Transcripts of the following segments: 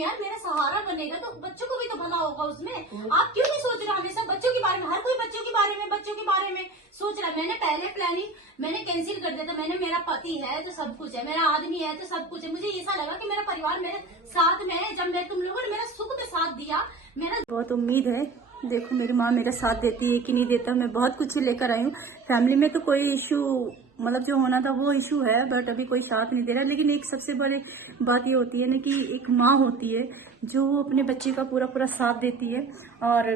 में यार, मेरा सहारा बनेगा तो बच्चों को भी तो भला होगा उसमें। आप क्यों नहीं सोच रहे हमेशा बच्चों के बारे में? हर कोई बच्चों के बारे में सोच रहा है। मैंने पहले प्लानिंग मैंने कैंसिल कर दिया था। मैंने मेरा पति है तो सब कुछ है, मेरा आदमी है तो सब कुछ है। मुझे ऐसा लगा कि मेरा परिवार मेरे साथ में है। जब मैं तुम लोगों ने मेरा सुख में साथ दिया, मेरा बहुत उम्मीद है। देखो मेरी माँ मेरा साथ देती है कि नहीं देता। मैं बहुत कुछ लेकर आई हूँ। फैमिली में तो कोई इशू मतलब जो होना था वो इशू है, बट अभी कोई साथ नहीं दे रहा। लेकिन एक सबसे बड़ी बात ये होती है ना कि एक माँ होती है जो अपने बच्चे का पूरा पूरा साथ देती है। और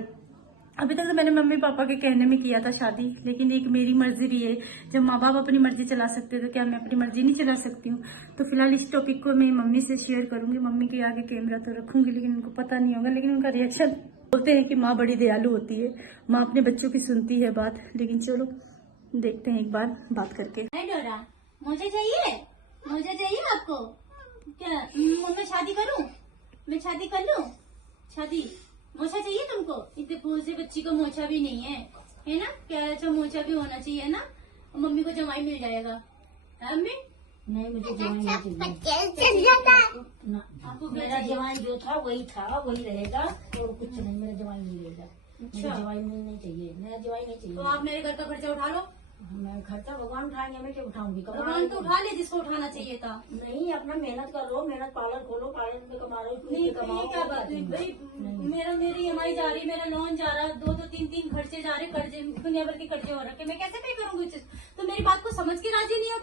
अभी तक तो मैंने मम्मी पापा के कहने में किया था शादी, लेकिन एक मेरी मर्जी भी है। जब माँ बाप अपनी मर्जी चला सकते तो क्या मैं अपनी मर्जी नहीं चला सकती हूँ? तो फिलहाल इस टॉपिक को मैं मम्मी से शेयर करूंगी। मम्मी के आगे कैमरा तो रखूंगी, लेकिन उनको पता नहीं होगा। लेकिन उनका रिएक्शन, बोलते हैं कि माँ बड़ी दयालु होती है, माँ अपने बच्चों की सुनती है बात। लेकिन चलो देखते हैं एक बार बात करके। डोरा मुझे चाहिए आपको क्या? मैं शादी करूं? मैं शादी कर लूं? शादी मोछा चाहिए तुमको? इतने फूल से बच्ची को मोछा भी नहीं है ना? प्यारा अच्छा मोछा भी होना चाहिए ना। मम्मी को जमाई मिल जाएगा। मम्मी नहीं, मुझे जवाई नहीं चाहिए। आपको मेरा जवाई जो था वही रहेगा और कुछ नहीं। मेरा जवाई नहीं रहेगा। मेरा जवाई नहीं चाहिए। मेरा जवाई नहीं चाहिए। तो आप मेरे घर का खर्चा उठा लो। मैं खर्चा भगवान उठाएंगे, मैं क्या उठाऊंगी? भगवान तो उठा ले जिसको उठाना चाहिए था। नहीं, अपना मेहनत कर लो, मेहनत पार्लर खोलो, पार्लर में कमा रहे हो। नहीं ये क्या बात है भाई? मेरी EMI जा रही, मेरा लोन जा रहा, दो तीन खर्चे जा रहे, कर्जे दुनिया भर के कर्जे हो रखे। मैं कैसे पे करूंगी? तो मेरी बात को समझ के राजी नहीं हो,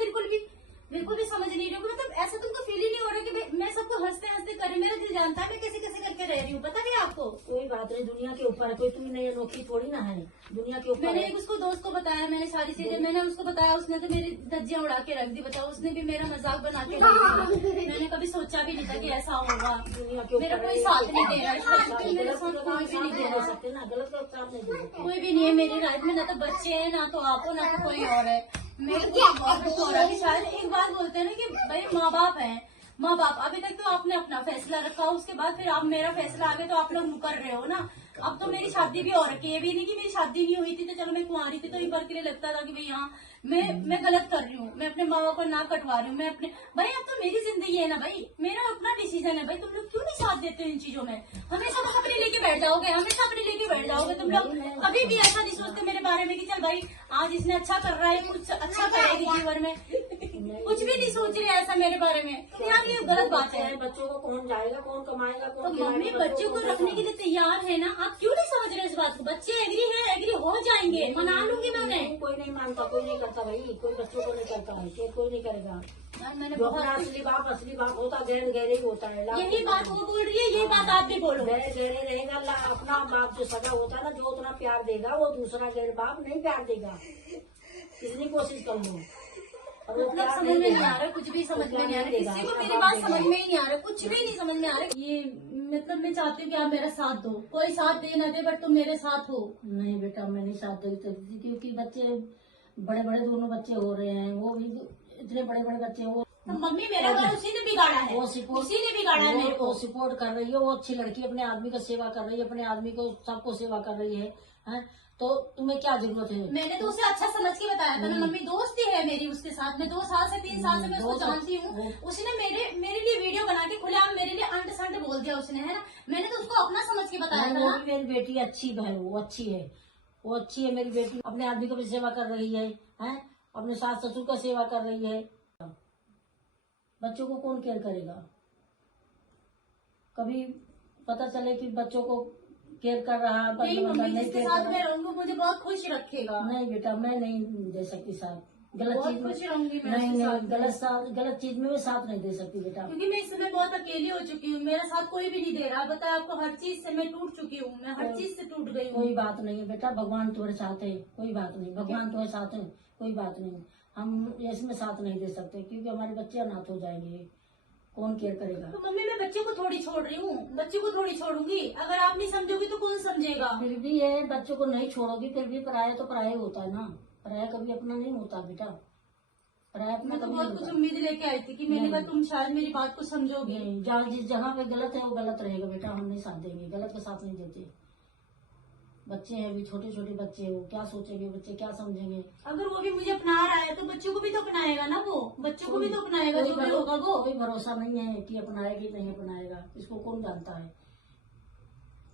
बिल्कुल भी समझ नहीं रही हो। मतलब ऐसा तुमको फील ही नहीं हो रहा कि मैं सबको हंसते हंसते करे। मेरा दिल जानता है मैं कैसे कैसे करके रह रही हूँ, पता नहीं आपको? कोई बात नहीं, दुनिया के ऊपर है कोई। तुम नई अनोखी थोड़ी ना है, दुनिया के ऊपर। मैंने एक उसको दोस्त को बताया, मैंने सारी चीजें मैंने उसको बताया, उसने तो मेरी धज्जियां उड़ा के रख दी। बताओ, उसने भी मेरा मजाक बना के रख दिया। मैंने कभी सोचा भी नहीं था कि ऐसा होगा। दुनिया के मेरा कोई साथ नहीं दे रहा, मेरे साथ कोई भी नहीं दे रहा। सकते ना, गलत का साथ नहीं दे सकते। कोई भी नहीं है मेरी लाइफ में। ना तो बच्चे हैं, ना तो आप हो, ना तो कोई और है। मेरे को बहुत दुख हो रहा है कि शायद एक बात बोलते हैं ना कि भाई माँ बाप है, माँ बाप। अभी तक तो आपने अपना फैसला रखा, उसके बाद फिर आप मेरा फैसला आगे तो आप लोग मुकर रहे हो ना। अब तो मेरी शादी भी हो रखी है। ये भी नहीं कि मेरी शादी नहीं हुई थी तो चलो मैं कुंवारी थी तो एक बार के लिए लगता था कि भाई हाँ मैं गलत कर रही हूँ, मैं अपने माँ बाप को ना कटवा रही हूँ। मैं अपने भाई अब तो मेरी जिंदगी है ना भाई, मेरा अपना डिसीजन है भाई। तुम लोग क्यों नहीं साथ देते इन चीजों में? हमेशा बस अपने लेके बैठ जाओगे, हमेशा अपने लेके बैठ जाओगे। तुम लोग कभी भी ऐसा नहीं सोचते मेरे बारे में कि चल भाई आज इसने अच्छा कर रहा है, कुछ अच्छा करेगी जीवन में। कुछ भी नहीं सोच रहे ऐसा मेरे बारे में। तो यार ये गलत बात है। बच्चों को कौन जाएगा, कौन कमाएगा, तो कौन मम्मी बच्चों को रखने के लिए तैयार है ना। आप क्यों नहीं समझ रहे इस बात को? बच्चे एग्री हो जाएंगे, मना लूंगी मैं उन्हें। कोई नहीं मानता, कोई नहीं करता भाई, कोई बच्चों को नहीं करता है, कोई नहीं करेगा। मैंने जो बहुत असली बाप होता गहरे गहरे ही होता है। यही बात वो बोल रही है, यही बात आप भी बोलो। गहरे गहरे रहेगा। अपना बाप जो सगा होता है ना, जो उतना प्यार देगा वो दूसरा गैर बाप नहीं प्यार देगा। इतनी कोशिश कर लो। मतलब समझ में नहीं आ रहा, कुछ भी समझ में नहीं आ रहा। किसी को मेरी बात समझ में ही नहीं आ रहा, कुछ भी नहीं समझ में आ रहा। ये मतलब मैं चाहती हूँ कि आप मेरा साथ दो। कोई साथ दे ना दे, बट तुम मेरे साथ हो। नहीं बेटा, मैं नहीं साथ दे सकती क्योंकि बच्चे बड़े बड़े दोनों बच्चे हो रहे हैं। वो भी इतने बड़े बड़े बच्चे हो। तो मम्मी मेरा घर उसी ने बिगाड़ा है, उसी ने बिगाड़ा है मेरे को। वो सपोर्ट कर रही है, वो अच्छी लड़की, अपने आदमी का सेवा कर रही है, अपने आदमी को सबको सेवा कर रही है। तो तुम्हें क्या जरूरत है? मैंने तो उसे अच्छा समझ के बताया था ना मम्मी। दोस्ती है मेरी उसके साथ में, 2 साल से 3 साल से मैं उसको जानती हूँ। उसने मेरे लिए वीडियो बना के खुलेआम मेरे लिए अंट संट बोल दिया उसने, है ना। मैंने तो उसको अपना समझ के बताया था ना। मेरी बेटी अच्छी है, वो अच्छी है, वो अच्छी है मेरी बेटी। अपने आदमी को भी सेवा कर रही है, अपने सास ससुर का सेवा कर रही है। बच्चों को कौन केयर करेगा? कभी पता चले कि बच्चों को केयर कर रहा है। नहीं मम्मी, जिसके साथ मैं रहूंगी मुझे बहुत खुश रखेगा। नहीं बेटा, मैं नहीं दे सकती साथ। गलत चीज में खुश रहूंगी मैं। नहीं, गलत चीज में साथ नहीं दे सकती बेटा। क्योंकि मैं इस समय बहुत अकेली हो चुकी हूँ, मेरा साथ कोई भी नहीं दे रहा। बताया आपको, हर चीज से मैं टूट चुकी हूँ, मैं हर चीज से टूट गई हूँ। कोई बात नहीं है बेटा, भगवान तुम्हारे साथ है, कोई बात नहीं। भगवान तुम्हारे साथ है, कोई बात नहीं। हम इसमें साथ नहीं दे सकते क्योंकि हमारे बच्चे अनाथ हो जाएंगे, कौन केयर करेगा? तो मम्मी मैं बच्चे को थोड़ी छोड़ रही हूँ, बच्चे को थोड़ी छोड़ूंगी। अगर आप नहीं समझोगी तो कौन समझेगा? फिर भी है, बच्चों को नहीं छोड़ोगी फिर भी पराया तो पराया होता है ना। पराया कभी अपना नहीं होता बेटा, पराया अपना। मैं तो बहुत कुछ उम्मीद लेके आई थी कि मैंने कहा तुम शायद मेरी बात को समझोगे। जिस जगह पे गलत है वो गलत रहेगा बेटा, हम नहीं साथ देंगे, गलत का साथ नहीं देते। बच्चे हैं अभी, छोटे छोटे बच्चे हैं, वो क्या सोचेंगे बच्चे, क्या समझेंगे। अगर वो भी मुझे अपना रहा है तो बच्चों को भी तो अपनाएगा ना, वो बच्चों को भी तो अपनाएगा, जो भी होगा वो। कोई भरोसा नहीं है कि अपनाएगा कि नहीं अपनाएगा, इसको कौन जानता है।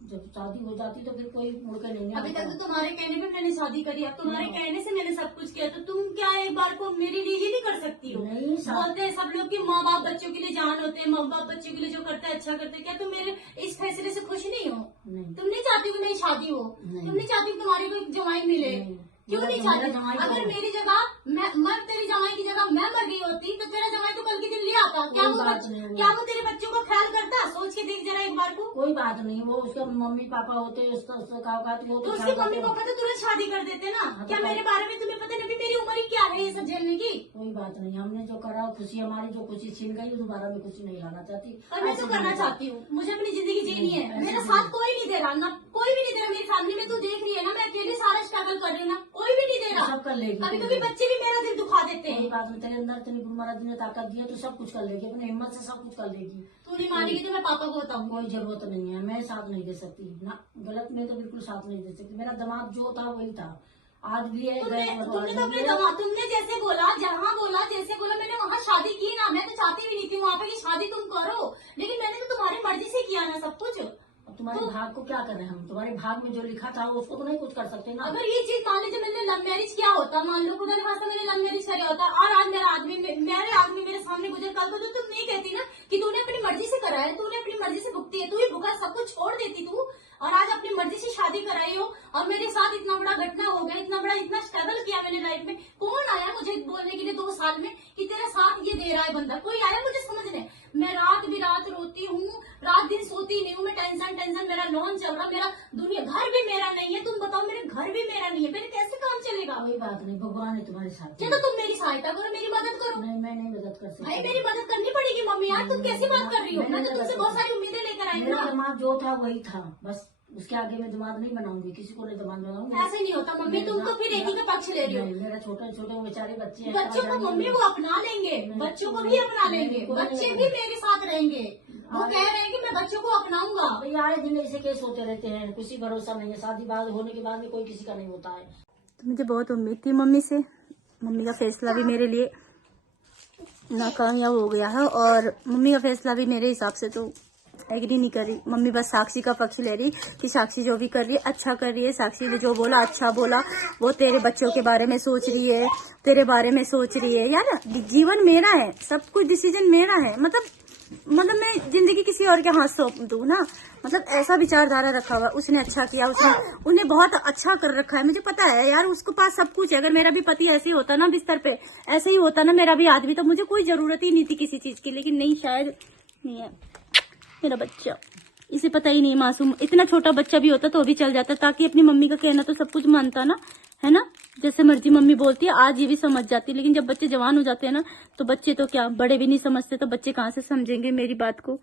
जब शादी हो जाती तो फिर कोई मुड़ के नहीं अभी तक आता। तो तुम्हारे कहने पे मैंने शादी करी, अब तुम्हारे कहने से मैंने सब कुछ किया, तो तुम क्या एक बार को मेरे लिए ये नहीं कर सकती हो? नहीं, बोलते हैं सब लोग कि माँ बाप बच्चों के लिए जान होते हैं, माँ बाप बच्चों के लिए जो करते हैं अच्छा करते हैं। क्या तुम मेरे इस फैसले से खुश नहीं हो? नहीं, तुम नहीं चाहती कि मेरी शादी हो? नहीं। तुम नहीं चाहती कि तुम्हारे को एक जवाई मिले? नहीं। क्यों मेरा नहीं जवाई चाहती? अगर हो। मेरी जगह मैं तेरी जवाई की जगह मैं मर गई होती तो तेरा जवाई तो कल के दिन ले आता। क्या कोई वो बात नहीं है। क्या वो तेरे बच्चों को ख्याल करता? सोच के देख जरा एक बार को। कोई बात नहीं, वो उसके मम्मी पापा होते उसका कहा वो तो तो उसके मम्मी पापा तो तुरंत शादी कर देते ना। हाँ, क्या तो मेरे बारे में तुम्हें पता नहीं? मेरी उम्र ही क्या है ये सब झेलने की? कोई बात नहीं, हमने जो करा खुशी हमारी, जो खुशी छीन गई दोबारा में खुशी नहीं लाना चाहती। पर मैं तो ऐसे करना नहीं। चाहती हूँ, मुझे अपनी जिंदगी जीनी है। ऐसे मेरा नहीं। साथ कोई नहीं दे रहा ना, कोई भी नहीं दे रहा मेरी फैमिली में। तू देख रही है ना, मैं अकेले सारा स्ट्रगल कर रही हूँ ना, कोई भी नहीं दे रहा। सब कर लेगी। कभी कभी बच्चे भी मेरा दिल दुखा देते कोई हैं। बात नहीं, तेरे अंदर तेरी गुरु महाराज ने ताकत दी है तो सब कुछ कर लेगी, अपनी हिम्मत से सब कुछ कर लेगी। तू नहीं मानेगी तो मैं पापा को बताऊंगी। कोई जरूरत नहीं है, मैं साथ नहीं दे सकती ना, गलत में तो बिल्कुल साथ नहीं दे सकती। मेरा दिमाग जो था वही था, आज भी है। तुमने गए और तुमने आज तो भी अपने है। दमा तुमने जैसे बोला, जहाँ बोला जैसे बोला, मैंने वहाँ शादी की ना। मैं तो चाहती भी नहीं थी वहाँ पे कि शादी तुम करो, लेकिन मैंने तो तुम्हारी मर्जी से किया ना सब कुछ। अब तुम्हारे भाग को क्या कर रहे हैं हम, तुम्हारे भाग में जो लिखा था उसको तो नहीं कुछ कर सकते ना। अगर ये चीज मान लीजिए मैंने लव मैरिज किया होता, मान लो खुदा ने खासा मैंने लव मैरिज किया होता, और आज मेरे आदमी मेरे सामने गुजर कल को, तो तुम नहीं कहती ना कि तूने अपनी मर्जी से करा है, तूने अपनी मर्जी से भुगती है, तू ही भुगा, सब कुछ छोड़ देती तू। और आज अपनी मर्जी से शादी कराई हो और मेरे साथ इतना बड़ा घटना हो गया, इतना स्ट्रगल किया मैंने लाइफ में। कौन आया मुझे बोलने के लिए 2 साल में कि तेरा साथ ये दे रहा है बंदा? कोई आया मुझे समझने? मैं रात भी रात रोती हूँ, रात दिन सोती नहीं हूँ, मैं टेंशन, मेरा लोन चल रहा, मेरा दुनिया, घर भी मेरा नहीं है। तुम बताओ, मेरे घर भी मेरा नहीं है, मेरे कैसे काम चलेगा? कोई बात नहीं, भगवान है तुम्हारे साथ। चलो तुम मेरी सहायता करो, मेरी मदद करो। नहीं, मैं नहीं मदद कर भाई सकती। मेरी मदद करनी पड़ेगी मम्मी यार, तुम कैसी बात कर रही हो? मैं तो तुमसे बहुत सारी उम्मीदें लेकर आई हूँ मेरा ना। दिमाग जो था वही था, बस उसके आगे मैं दिमाग नहीं बनाऊंगी, किसी को नहीं दिमाग बनाऊंगी। ऐसे नहीं होता मम्मी, तुम तो फिर एक ही का पक्ष ले रही हो। नहीं, मेरा छोटे छोटे वो बेचारे बच्चे हैं, बच्चों को मम्मी वो अपना लेंगे, बच्चों को भी अपना लेंगे, बच्चे भी मेरे साथ रहेंगे। वो कह रहे हैं कि मैं बच्चों को अपनाऊंगा। भाई आए दिन ऐसे केस होते रहते हैं, किसी भरोसा नहीं है, शादी बाद होने के बाद में कोई किसी का नहीं होता है। तो मुझे बहुत उम्मीद थी मम्मी से, मम्मी का फैसला भी मेरे लिए नाकामयाब हो गया है, और मम्मी का फैसला भी मेरे हिसाब से तो एग्री नहीं कर रही। मम्मी बस साक्षी का पक्ष ले रही कि साक्षी जो भी कर रही है अच्छा कर रही है, साक्षी ने जो बोला अच्छा बोला, वो तेरे बच्चों के बारे में सोच रही है, तेरे बारे में सोच रही है। यार जीवन मेरा है, सब कुछ डिसीजन मेरा है, मतलब मैं जिंदगी किसी और के हाथ सौंप दूं ना, मतलब ऐसा विचारधारा रखा हुआ। उसने अच्छा किया, उन्हें बहुत अच्छा कर रखा है, मुझे पता है यार, उसके पास सब कुछ है। अगर मेरा भी पति ऐसे ही होता ना, बिस्तर पे ऐसे ही होता ना मेरा भी आदमी, तो मुझे कोई जरूरत ही नहीं थी किसी चीज की। लेकिन नहीं, शायद नहीं है मेरा बच्चा, इसे पता ही नहीं, मासूम, इतना छोटा बच्चा भी होता तो भी चल जाता, ताकि अपनी मम्मी का कहना तो सब कुछ मानता ना, है ना, जैसे मर्जी मम्मी बोलती है। आज ये भी समझ जाती, लेकिन जब बच्चे जवान हो जाते हैं ना, तो बच्चे तो क्या, बड़े भी नहीं समझते, तो बच्चे कहाँ से समझेंगे मेरी बात को।